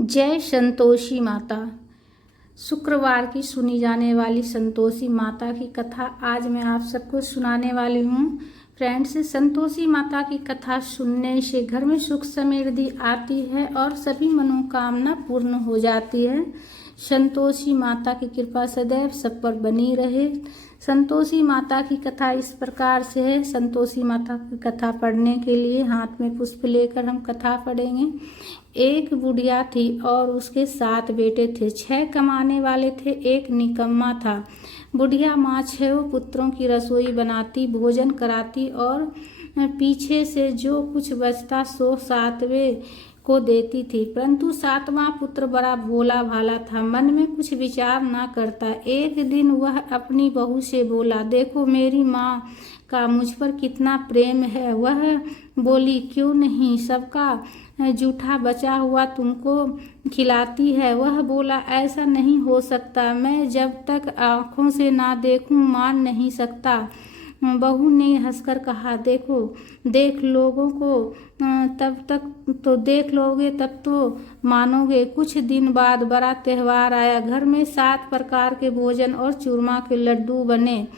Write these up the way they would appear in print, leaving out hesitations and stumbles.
जय संतोषी माता। शुक्रवार की सुनी जाने वाली संतोषी माता की कथा आज मैं आप सबको सुनाने वाली हूँ। फ्रेंड्स, संतोषी माता की कथा सुनने से घर में सुख समृद्धि आती है और सभी मनोकामना पूर्ण हो जाती है। संतोषी माता की कृपा सदैव सब पर बनी रहे। संतोषी माता की कथा इस प्रकार से है। संतोषी माता की कथा पढ़ने के लिए हाथ में पुष्प लेकर हम कथा पढ़ेंगे। एक बुढ़िया थी और उसके 7 बेटे थे। 6 कमाने वाले थे, एक निकम्मा था। बुढ़िया माँ 6 पुत्रों की रसोई बनाती, भोजन कराती और पीछे से जो कुछ बचता सो 7वें को देती थी। परंतु 7वां पुत्र बड़ा भोला भाला था, मन में कुछ विचार ना करता। एक दिन वह अपनी बहू से बोला, देखो मेरी माँ का मुझ पर कितना प्रेम है। वह बोली, क्यों नहीं, सबका जूठा बचा हुआ तुमको खिलाती है। वह बोला, ऐसा नहीं हो सकता, मैं जब तक आँखों से ना देखूं मान नहीं सकता। बहू ने हंसकर कहा, देख लोगों को तब तक तो देख लोगे तब तो मानोगे। कुछ दिन बाद बड़ा त्योहार आया। घर में 7 प्रकार के भोजन और चूरमा के लड्डू बने।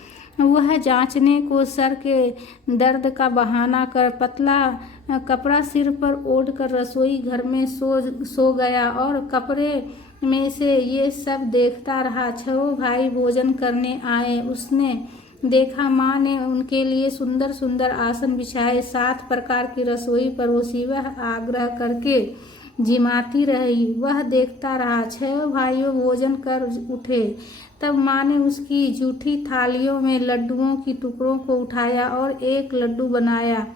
वह जांचने को सर के दर्द का बहाना कर पतला कपड़ा सिर पर ओढ़कर रसोई घर में सो गया और कपड़े में से ये सब देखता रहा। 6 भाई भोजन करने आए। उसने देखा माँ ने उनके लिए सुंदर सुंदर आसन बिछाए, 7 प्रकार की रसोई परोसी। वह आग्रह करके जिमाती रही। वह देखता रहा। 6 भाइयों भोजन कर उठे। तब माँ ने उसकी जूठी थालियों में लड्डुओं की टुकड़ों को उठाया और एक लड्डू बनाया।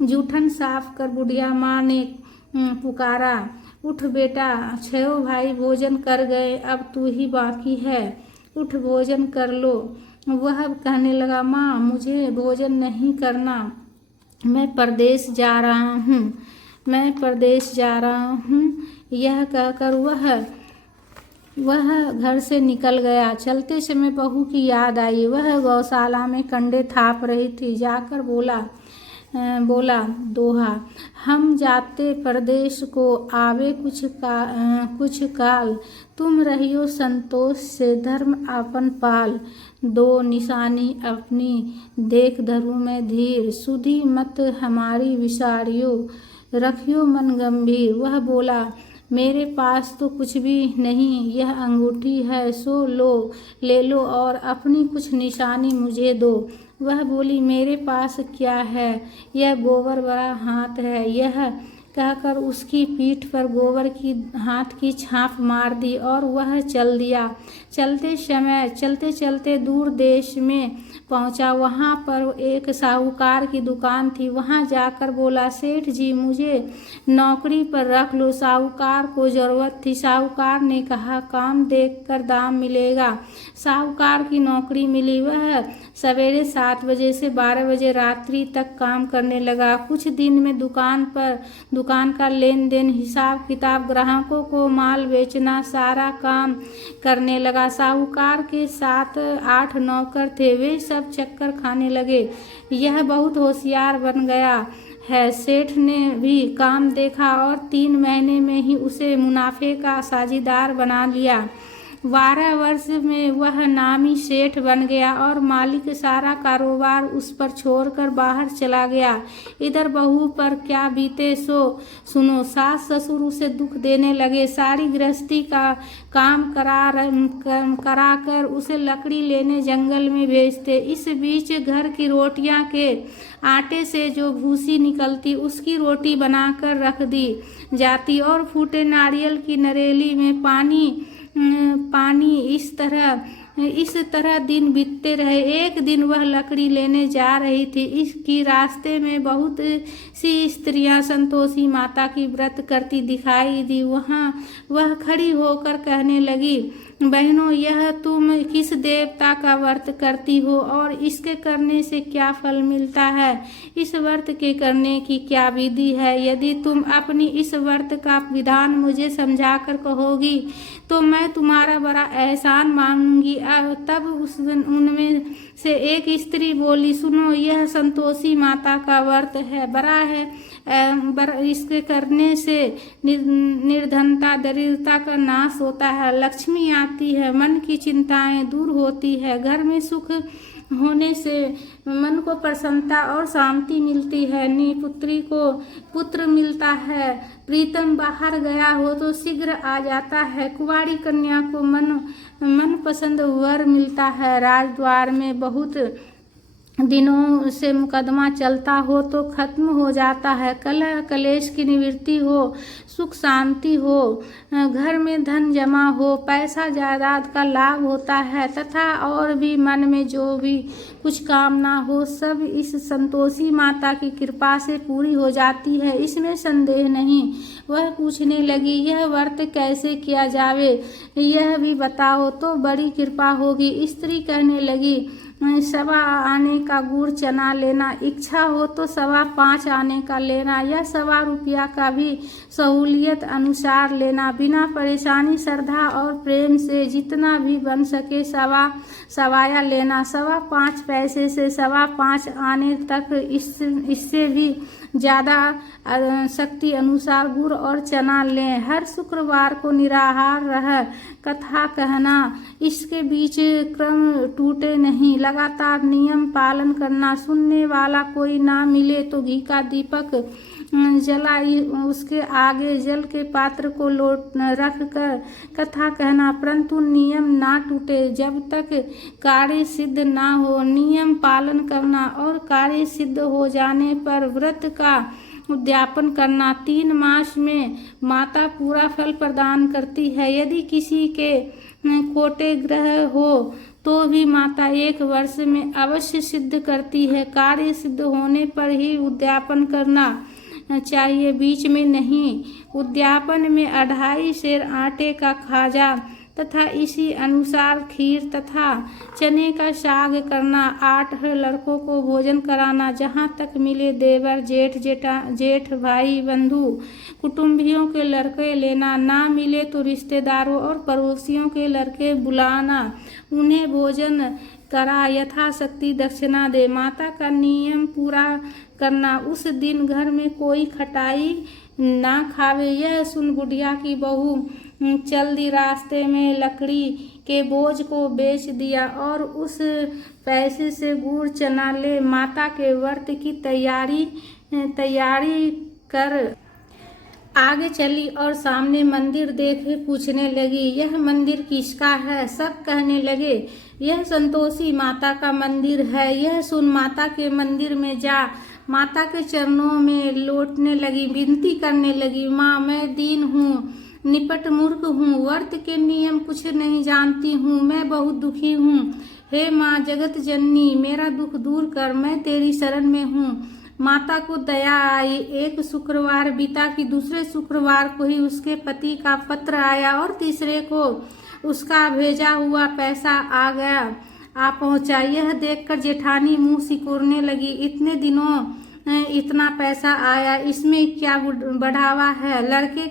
जूठन साफ कर बुढ़िया माँ ने पुकारा, उठ बेटा, 6 भाई भोजन कर गए, अब तू ही बाकी है, उठ भोजन कर लो। वह कहने लगा, माँ मुझे भोजन नहीं करना, मैं परदेश जा रहा हूँ। यह कहकर वह घर से निकल गया। चलते समय बहू की याद आई। वह गौशाला में कंडे थाप रही थी। जाकर बोला दोहा, हम जाते परदेश को, आवे कुछ काल, तुम रहियो संतोष से, धर्म आपन पाल। 2 निशानी अपनी देख धरू में धीर, सुधी मत हमारी विसारियो, रखियो मन गंभीर। वह बोला, मेरे पास तो कुछ भी नहीं, यह अंगूठी है, सो ले लो और अपनी कुछ निशानी मुझे दो। वह बोली, मेरे पास क्या है, यह गोबर भरा हाथ है। यह कहकर उसकी पीठ पर गोबर की हाथ की छाप मार दी और वह चल दिया। चलते चलते दूर देश में पहुंचा। वहां पर एक साहूकार की दुकान थी। वहां जाकर बोला, सेठ जी मुझे नौकरी पर रख लो। साहूकार को जरूरत थी। साहूकार ने कहा, काम देखकर दाम मिलेगा। साहूकार की नौकरी मिली। वह सवेरे 7 बजे से 12 बजे रात्रि तक काम करने लगा। कुछ दिन में दुकान का लेन देन, हिसाब किताब, ग्राहकों को माल बेचना, सारा काम करने लगा। साहूकार के 7-8 नौकर थे। वे सब चक्कर खाने लगे। यह बहुत होशियार बन गया है। सेठ ने भी काम देखा और 3 महीने में ही उसे मुनाफे का साझीदार बना लिया। 12 वर्ष में वह नामी सेठ बन गया और मालिक सारा कारोबार उस पर छोड़कर बाहर चला गया। इधर बहू पर क्या बीते सो सुनो। सास ससुर उसे दुख देने लगे। सारी गृहस्थी का काम करा कर उसे लकड़ी लेने जंगल में भेजते। इस बीच घर की रोटियां के आटे से जो भूसी निकलती उसकी रोटी बनाकर रख दी जाती और फूटे नारियल की नरेली में पानी इस तरह दिन बीतते रहे। एक दिन वह लकड़ी लेने जा रही थी। इसकी रास्ते में बहुत सी स्त्रियां संतोषी माता की व्रत करती दिखाई दी। वह खड़ी होकर कहने लगी, बहनों, यह तुम किस देवता का व्रत करती हो और इसके करने से क्या फल मिलता है? इस व्रत के करने की क्या विधि है? यदि तुम अपनी इस व्रत का विधान मुझे समझाकर कहोगी तो मैं तुम्हारा बड़ा एहसान मानूंगी। तब उनमें से एक स्त्री बोली, सुनो, यह संतोषी माता का व्रत है, बड़ा है। इसके करने से निर्धनता, दरिद्रता का नाश होता है, लक्ष्मी आती है, मन की चिंताएं दूर होती है, घर में सुख होने से मन को प्रसन्नता और शांति मिलती है, निपुत्री को पुत्र मिलता है, प्रीतम बाहर गया हो तो शीघ्र आ जाता है, कुंवारी कन्या को मन पसंद वर मिलता है, राजद्वार में बहुत दिनों से मुकदमा चलता हो तो खत्म हो जाता है, कलह कलेश की निवृत्ति हो, सुख शांति हो, घर में धन जमा हो, पैसा जायदाद का लाभ होता है तथा और भी मन में जो भी कुछ कामना हो सब इस संतोषी माता की कृपा से पूरी हो जाती है, इसमें संदेह नहीं। वह पूछने लगी, यह व्रत कैसे किया जावे, यह भी बताओ तो बड़ी कृपा होगी। स्त्री कहने लगी, 1.25 आने का गुड़ चना लेना, इच्छा हो तो 5.25 आने का लेना या 1.25 रुपया का भी सहूलियत अनुसार लेना, बिना परेशानी श्रद्धा और प्रेम से जितना भी बन सके सवाया लेना, 5.25 पैसे से 5.25 आने तक, इससे भी ज़्यादा शक्ति अनुसार गुड़ और चना लें। हर शुक्रवार को निराहार रह कथा कहना, इसके बीच क्रम टूटे नहीं, लगातार नियम पालन करना, सुनने वाला कोई ना मिले तो घी का दीपक जलाई उसके आगे जल के पात्र को रख कर कथा कहना, परंतु नियम ना टूटे जब तक कार्य सिद्ध ना हो। नियम पालन करना और कार्य सिद्ध हो जाने पर व्रत का उद्यापन करना। 3 मास में माता पूरा फल प्रदान करती है। यदि किसी के कोटे ग्रह हो तो भी माता 1 वर्ष में अवश्य सिद्ध करती है। कार्य सिद्ध होने पर ही उद्यापन करना चाहिए, बीच में नहीं। उद्यापन में 2.5 सेर आटे का खाजा तथा इसी अनुसार खीर तथा चने का साग करना। 8 लड़कों को भोजन कराना, जहाँ तक मिले देवर जेठ भाई बंधु कुटुंबियों के लड़के लेना, ना मिले तो रिश्तेदारों और पड़ोसियों के लड़के बुलाना, उन्हें भोजन करा यथाशक्ति दक्षिणा दे। माता का नियम पूरा करना, उस दिन घर में कोई खटाई ना खावे। यह सुन बुढ़िया की बहू चल दी, रास्ते में लकड़ी के बोझ को बेच दिया और उस पैसे से गुड़ चना ले माता के व्रत की तैयारी कर आगे चली और सामने मंदिर देखे पूछने लगी, यह मंदिर किसका है? सब कहने लगे, यह संतोषी माता का मंदिर है। यह सुन माता के मंदिर में जा माता के चरणों में लौटने लगी, विनती करने लगी, माँ मैं दीन हूँ, निपट मूर्ख हूँ, व्रत के नियम कुछ नहीं जानती हूँ, मैं बहुत दुखी हूँ। हे माँ जगत जननी, मेरा दुख दूर कर, मैं तेरी शरण में हूँ। माता को दया आई। एक शुक्रवार बीता कि दूसरे शुक्रवार को ही उसके पति का पत्र आया और तीसरे को उसका भेजा हुआ पैसा आ पहुंचा। यह देखकर जेठानी मुंह सिकोड़ने लगी, इतने दिनों इतना पैसा आया, इसमें क्या बढ़ावा है? लड़के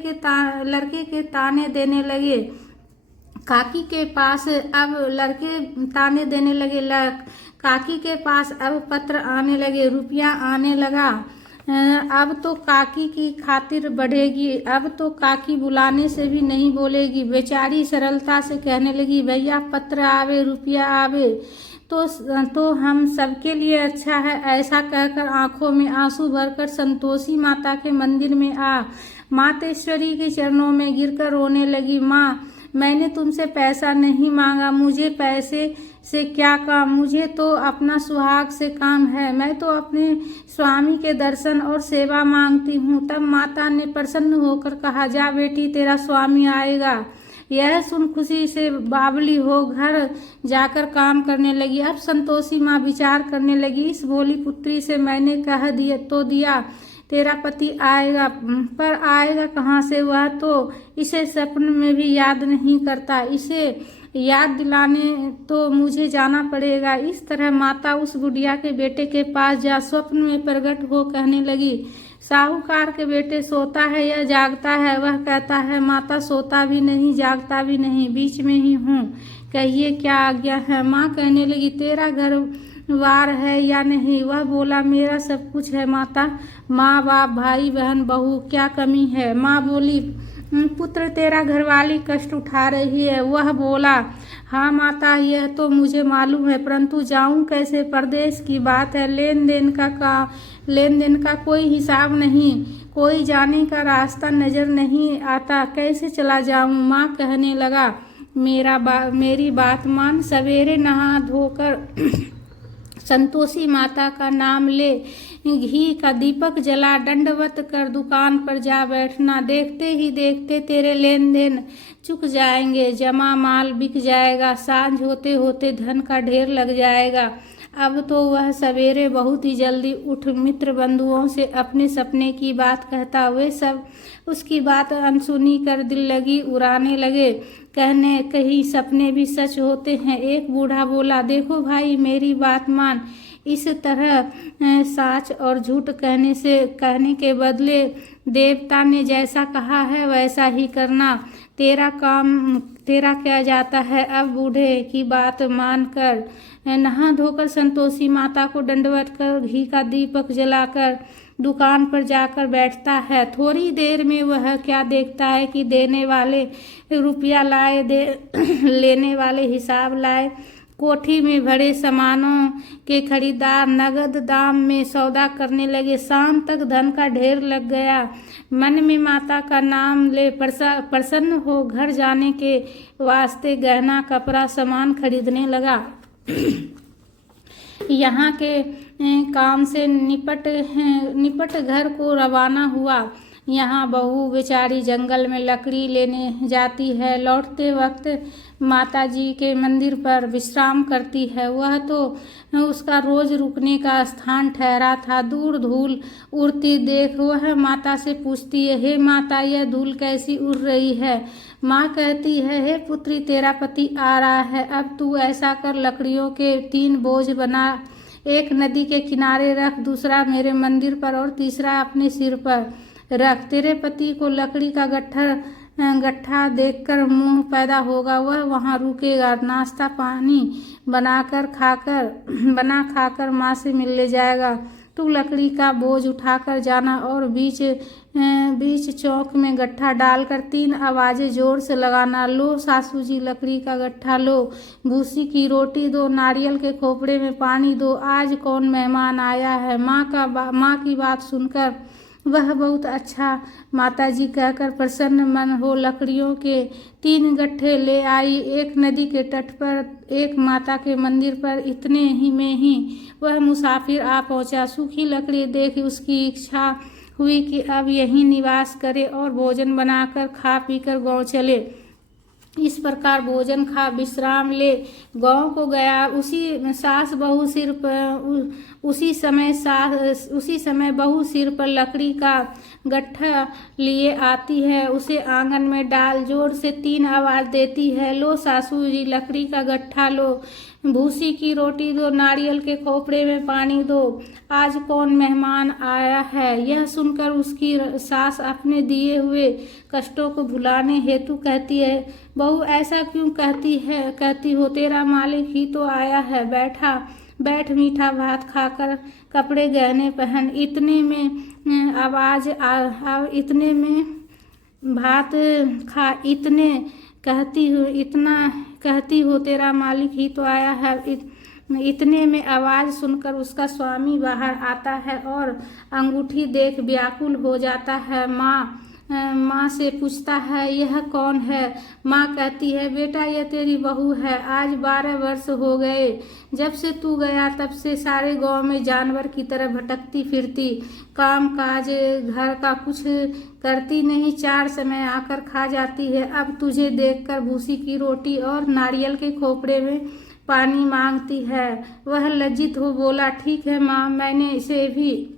के ताने देने लगे। काकी के पास अब लड़के ताने देने लगे, काकी के पास अब पत्र आने लगे, रुपया आने लगा। अब तो काकी की खातिर बढ़ेगी, अब तो काकी बुलाने से भी नहीं बोलेगी। बेचारी सरलता से कहने लगी, भैया पत्र आवे रुपया आवे तो हम सबके लिए अच्छा है। ऐसा कहकर आंखों में आंसू भरकर संतोषी माता के मंदिर में मातेश्वरी के चरणों में गिरकर रोने लगी। माँ मैंने तुमसे पैसा नहीं मांगा, मुझे पैसे से क्या काम, मुझे तो अपना सुहाग से काम है, मैं तो अपने स्वामी के दर्शन और सेवा मांगती हूँ। तब माता ने प्रसन्न होकर कहा, जा बेटी तेरा स्वामी आएगा। यह सुन खुशी से बावली हो घर जाकर काम करने लगी। अब संतोषी माँ विचार करने लगी, इस भोली पुत्री से मैंने कह दिया तेरा पति आएगा, पर आएगा कहाँ से? वह तो इसे सपने में भी याद नहीं करता। इसे याद दिलाने तो मुझे जाना पड़ेगा। इस तरह माता उस बुढ़िया के बेटे के पास जा स्वप्न में प्रकट हो कहने लगी, साहूकार के बेटे सोता है या जागता है? वह कहता है, माता सोता भी नहीं जागता भी नहीं, बीच में ही हूँ, कहिए क्या आज्ञा है? माँ कहने लगी, तेरा घर वार है या नहीं? वह बोला, मेरा सब कुछ है माता, माँ बाप भाई बहन बहू, क्या कमी है? माँ बोली, पुत्र तेरा घरवाली कष्ट उठा रही है। वह बोला, हाँ माता, यह तो मुझे मालूम है, परंतु जाऊं कैसे? परदेश की बात है, लेन देन का कोई हिसाब नहीं, कोई जाने का रास्ता नजर नहीं आता, कैसे चला जाऊं? माँ कहने लगा, मेरी बात मान, सवेरे नहा धोकर संतोषी माता का नाम ले, घी का दीपक जला, दंडवत कर दुकान पर जा बैठना। देखते ही देखते तेरे लेन देन चुक जाएंगे, जमा माल बिक जाएगा, सांझ होते होते धन का ढेर लग जाएगा। अब तो वह सवेरे बहुत ही जल्दी उठ मित्र बंधुओं से अपने सपने की बात कहता। वे सब उसकी बात अनसुनी कर दिल लगी उड़ाने लगे, कहने कहीं सपने भी सच होते हैं। एक बूढ़ा बोला, देखो भाई, मेरी बात मान, इस तरह साच और झूठ कहने के बदले देवता ने जैसा कहा है वैसा ही करना। तेरा क्या जाता है? अब बूढ़े की बात मानकर नहा धोकर संतोषी माता को दंडवत कर घी का दीपक जलाकर दुकान पर जाकर बैठता है। थोड़ी देर में वह क्या देखता है कि देने वाले रुपया लाए, लेने वाले हिसाब लाए। कोठी में भरे सामानों के खरीदार नगद दाम में सौदा करने लगे। शाम तक धन का ढेर लग गया। मन में माता का नाम ले प्रसन्न हो घर जाने के वास्ते गहना कपड़ा सामान खरीदने लगा। यहाँ के काम से निपट घर को रवाना हुआ। यहाँ बहू बेचारी जंगल में लकड़ी लेने जाती है। लौटते वक्त माता जी के मंदिर पर विश्राम करती है। वह तो उसका रोज रुकने का स्थान ठहरा था। दूर धूल उड़ती देख वह माता से पूछती है, हे माता, यह धूल कैसी उड़ रही है? माँ कहती है, हे पुत्री, तेरा पति आ रहा है। अब तू ऐसा कर, लकड़ियों के 3 बोझ बना, एक नदी के किनारे रख, दूसरा मेरे मंदिर पर और तीसरा अपने सिर पर रख। तेरे पति को लकड़ी का गट्ठा देखकर मुंह पैदा होगा, वह वहाँ रुकेगा, नाश्ता पानी बना खाकर माँ से मिलने जाएगा। तू लकड़ी का बोझ उठाकर जाना और बीच चौक में गट्ठा डालकर 3 आवाजें जोर से लगाना, लो सासू जी लकड़ी का गट्ठा लो, भूसी की रोटी दो, नारियल के खोपड़े में पानी दो, आज कौन मेहमान आया है? माँ की बात सुनकर वह बहुत अच्छा माताजी कहकर प्रसन्न मन हो लकड़ियों के 3 गट्ठे ले आई। एक नदी के तट पर, एक माता के मंदिर पर। इतने ही में ही वह मुसाफिर आ पहुंचा। सूखी लकड़ी देख उसकी इच्छा हुई कि अब यहीं निवास करे और भोजन बनाकर खा पीकर गांव चले। इस प्रकार भोजन खा विश्राम ले गांव को गया। उसी समय बहू सिर पर लकड़ी का गट्ठा लिए आती है। उसे आंगन में डाल जोर से 3 आवाज देती है, लो सासू जी लकड़ी का गट्ठा लो, भूसी की रोटी दो, नारियल के खोपड़े में पानी दो, आज कौन मेहमान आया है? यह सुनकर उसकी सास अपने दिए हुए कष्टों को भुलाने हेतु कहती है, बहू ऐसा क्यों कहती हो? तेरा मालिक ही तो आया है, बैठ मीठा भात खाकर कपड़े गहने पहन। इतने में भात खा, इतना कहती हो तेरा मालिक ही तो आया है। इतने में आवाज़ सुनकर उसका स्वामी बाहर आता है और अंगूठी देख व्याकुल हो जाता है। माँ से पूछता है, यह कौन है? माँ कहती है, बेटा यह तेरी बहू है। आज 12 वर्ष हो गए जब से तू गया, तब से सारे गांव में जानवर की तरह भटकती फिरती, काम काज घर का कुछ करती नहीं, 4 समय आकर खा जाती है। अब तुझे देखकर भूसी की रोटी और नारियल के खोपड़े में पानी मांगती है। वह लज्जित हो बोला, ठीक है माँ, मैंने इसे भी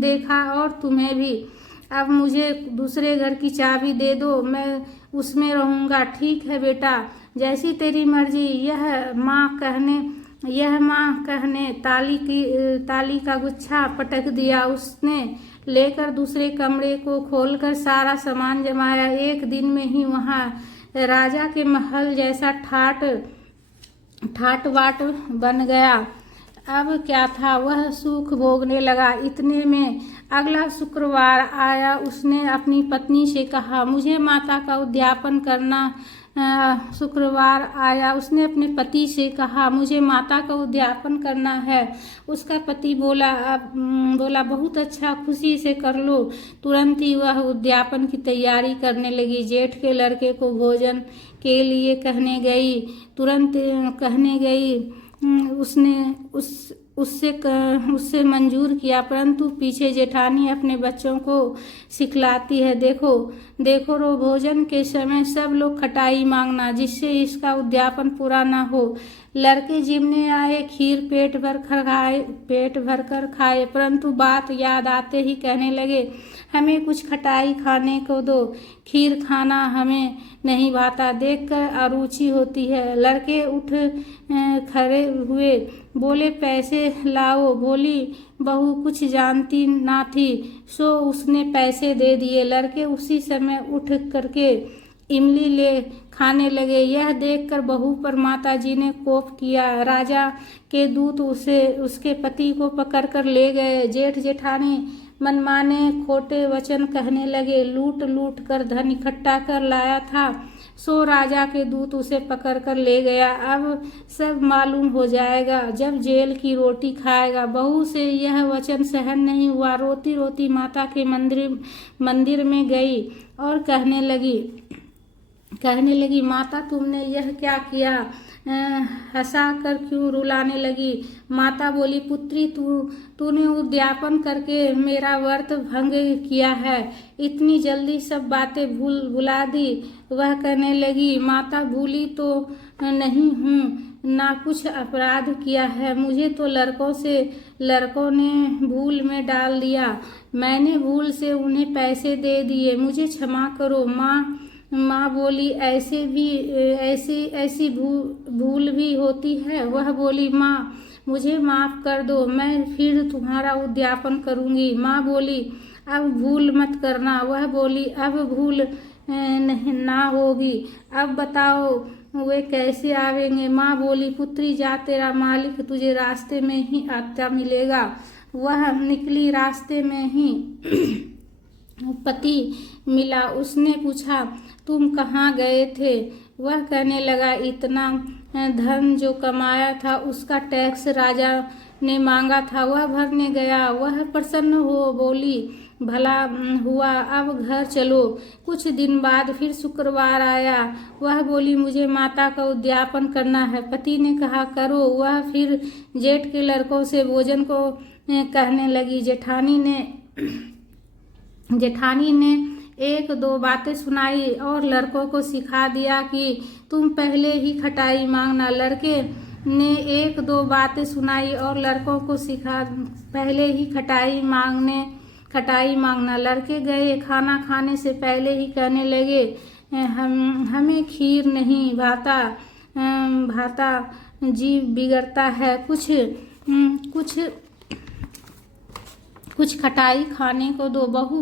देखा और तुम्हें भी। अब मुझे दूसरे घर की चाबी दे दो, मैं उसमें रहूँगा। ठीक है बेटा, जैसी तेरी मर्जी। यह माँ कहने ताली का गुच्छा पटक दिया। उसने लेकर दूसरे कमरे को खोलकर सारा सामान जमाया। एक दिन में ही वहाँ राजा के महल जैसा ठाट बाट बन गया। अब क्या था, वह सुख भोगने लगा। इतने में अगला शुक्रवार आया। उसने अपनी पत्नी से कहा, मुझे माता का उद्यापन करना। शुक्रवार आया, उसने अपने पति से कहा, मुझे माता का उद्यापन करना है। उसका पति बोला बहुत अच्छा, खुशी से कर लो। तुरंत ही वह उद्यापन की तैयारी करने लगी। जेठ के लड़के को भोजन के लिए कहने गई। उससे मंजूर किया, परंतु पीछे जेठानी अपने बच्चों को सिखलाती है, देखो रो, भोजन के समय सब लोग खटाई मांगना, जिससे इसका उद्यापन पूरा ना हो। लड़के जिमने आए, खीर पेट भर कर खाए, परंतु बात याद आते ही कहने लगे, हमें कुछ खटाई खाने को दो, खीर खाना हमें नहीं भाता, देखकर अरुचि होती है। लड़के उठ खड़े हुए, बोले पैसे लाओ। बोली बहू कुछ जानती ना थी, सो उसने पैसे दे दिए। लड़के उसी समय उठ करके इमली ले खाने लगे। यह देखकर बहू पर माताजी ने कोप किया। राजा के दूत उसके पति को पकड़कर ले गए। जेठ जेठानी मनमाने खोटे वचन कहने लगे। लूट कर धन इकट्ठा कर लाया था, सो राजा के दूत उसे पकड़ कर ले गया। अब सब मालूम हो जाएगा जब जेल की रोटी खाएगा। बहू से यह वचन सहन नहीं हुआ। रोती रोती माता के मंदिर में गई और कहने लगी, माता तुमने यह क्या किया? हंसा कर क्यों रुलाने लगी? माता बोली, पुत्री तूने उद्यापन करके मेरा व्रत भंग किया है, इतनी जल्दी सब बातें भुला दी। वह कहने लगी, माता भूली तो नहीं हूँ, ना कुछ अपराध किया है, मुझे तो लड़कों ने भूल में डाल दिया, मैंने भूल से उन्हें पैसे दे दिए, मुझे क्षमा करो। माँ बोली, ऐसी भूल भी होती है? वह बोली, माँ मुझे माफ़ कर दो, मैं फिर तुम्हारा उद्यापन करूँगी। माँ बोली, अब भूल मत करना। वह बोली, अब भूल नहीं ना होगी। अब बताओ वे कैसे आवेंगे? माँ बोली, पुत्री जा, तेरा मालिक तुझे रास्ते में ही आता मिलेगा। वह निकली, रास्ते में ही पति मिला। उसने पूछा, तुम कहाँ गए थे? वह कहने लगा, इतना धन जो कमाया था उसका टैक्स राजा ने मांगा था, वह भरने गया। वह प्रसन्न हो बोली, भला हुआ, अब घर चलो। कुछ दिन बाद फिर शुक्रवार आया। वह बोली, मुझे माता का उद्यापन करना है। पति ने कहा, करो। वह फिर जेठ के लड़कों से भोजन को कहने लगी। जेठानी ने एक दो बातें सुनाई और लड़कों को सिखा दिया कि तुम पहले ही खटाई मांगना। लड़के ने एक दो बातें सुनाई और लड़कों को सिखा पहले ही खटाई मांगना। लड़के गए, खाना खाने से पहले ही कहने लगे, हमें खीर नहीं भाता, जी बिगड़ता है, कुछ खटाई खाने को दो। बहू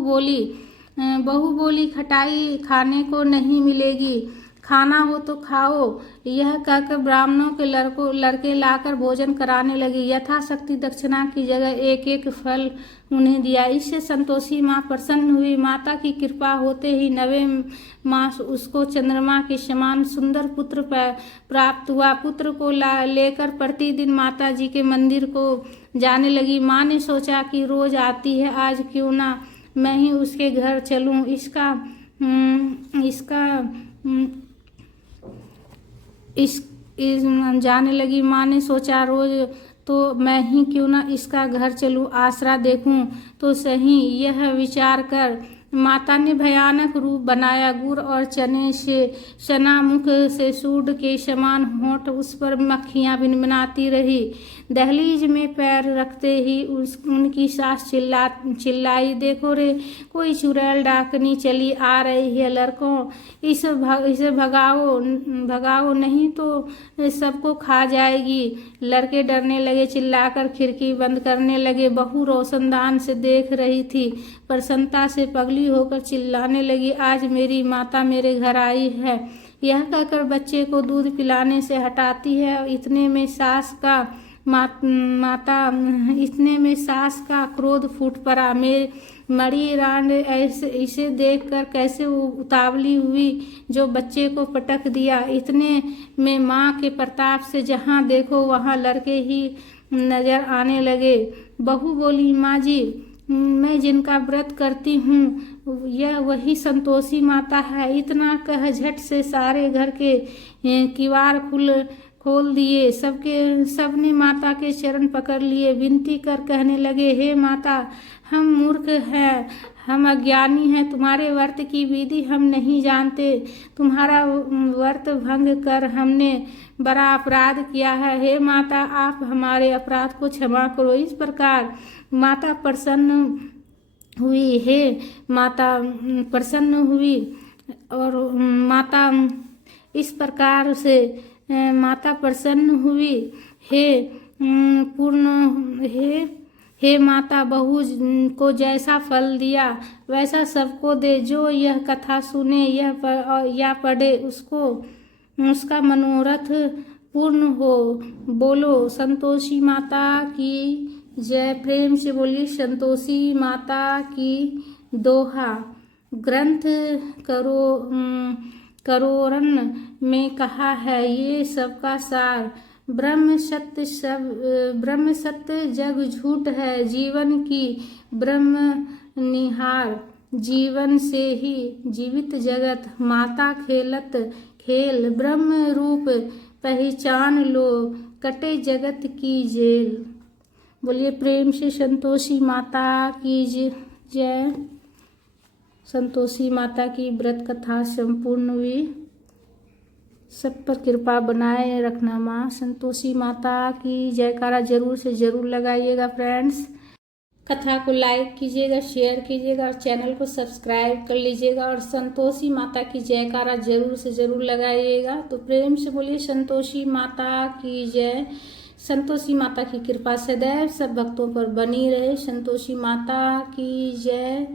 बोली, खटाई खाने को नहीं मिलेगी, खाना हो तो खाओ। यह कहकर ब्राह्मणों के लड़के लाकर भोजन कराने लगी। यथाशक्ति दक्षिणा की जगह एक एक फल उन्हें दिया। इससे संतोषी माँ प्रसन्न हुई। माता की कृपा होते ही 9वें मास उसको चंद्रमा के समान सुंदर पुत्र प्राप्त हुआ। पुत्र को लेकर प्रतिदिन माता जी के मंदिर को जाने लगी। माँ ने सोचा कि रोज आती है, आज क्यों ना मैं ही उसके घर चलूं। जाने लगी। माँ ने सोचा, रोज तो मैं ही क्यों ना इसका घर चलूं, आसरा देखूं तो सही। यह विचार कर माता ने भयानक रूप बनाया। गुड़ और चने से चना मुख से सूंड के समान होंठ, उस पर मक्खियां भिनभिनाती रही। दहलीज में पैर रखते ही उनकी सास चिल्लाई, देखो रे, कोई चुड़ैल डाकनी चली आ रही है। लड़कों, इसे भगाओ नहीं तो सबको खा जाएगी। लड़के डरने लगे, चिल्लाकर खिड़की बंद करने लगे। बहू रोशनदान से देख रही थी, प्रसन्नता से पगली होकर चिल्लाने लगी, आज मेरी माता मेरे घर आई है। यह कहकर बच्चे को दूध पिलाने से हटाती है। इतने में सास का क्रोध फूट पड़ा। मड़ी रांड इसे देखकर कैसे उतावली हुई, जो बच्चे को पटक दिया। इतने में माँ के प्रताप से जहाँ देखो वहाँ लड़के ही नजर आने लगे। बहू बोली, माँ जी, मैं जिनका व्रत करती हूँ यह वही संतोषी माता है। इतना कह झट से सारे घर के किवाड़ खोल दिए। सबने माता के चरण पकड़ लिए, विनती कर कहने लगे, हे माता, हम मूर्ख हैं, हम अज्ञानी हैं, तुम्हारे व्रत की विधि हम नहीं जानते। तुम्हारा व्रत भंग कर हमने बड़ा अपराध किया है। हे माता, आप हमारे अपराध को क्षमा करो। इस प्रकार माता प्रसन्न हुई और माता प्रसन्न हुई। हे माता, बहू को जैसा फल दिया वैसा सबको दे। जो यह कथा सुने या पढ़े उसका मनोरथ पूर्ण हो। बोलो संतोषी माता की जय। प्रेम से बोलिए संतोषी माता की। दोहा। ग्रंथ करोरन में कहा है, ये सबका सार। ब्रह्म सत्य जग झूठ है, जीवन की ब्रह्म निहार। जीवन से ही जीवित जगत, माता खेलत खेल। ब्रह्म रूप पहचान लो, कटे जगत की जेल। बोलिए प्रेम से संतोषी माता की जय। संतोषी माता की व्रत कथा संपूर्ण हुई। सब पर कृपा बनाए रखना माँ। संतोषी माता की जयकारा जरूर से जरूर लगाइएगा फ्रेंड्स। कथा को लाइक कीजिएगा, शेयर कीजिएगा और चैनल को सब्सक्राइब कर लीजिएगा और संतोषी माता की जयकारा जरूर से जरूर लगाइएगा। तो प्रेम से बोलिए संतोषी माता की जय। संतोषी माता की कृपा सदैव सब भक्तों पर बनी रहे। संतोषी माता की जय।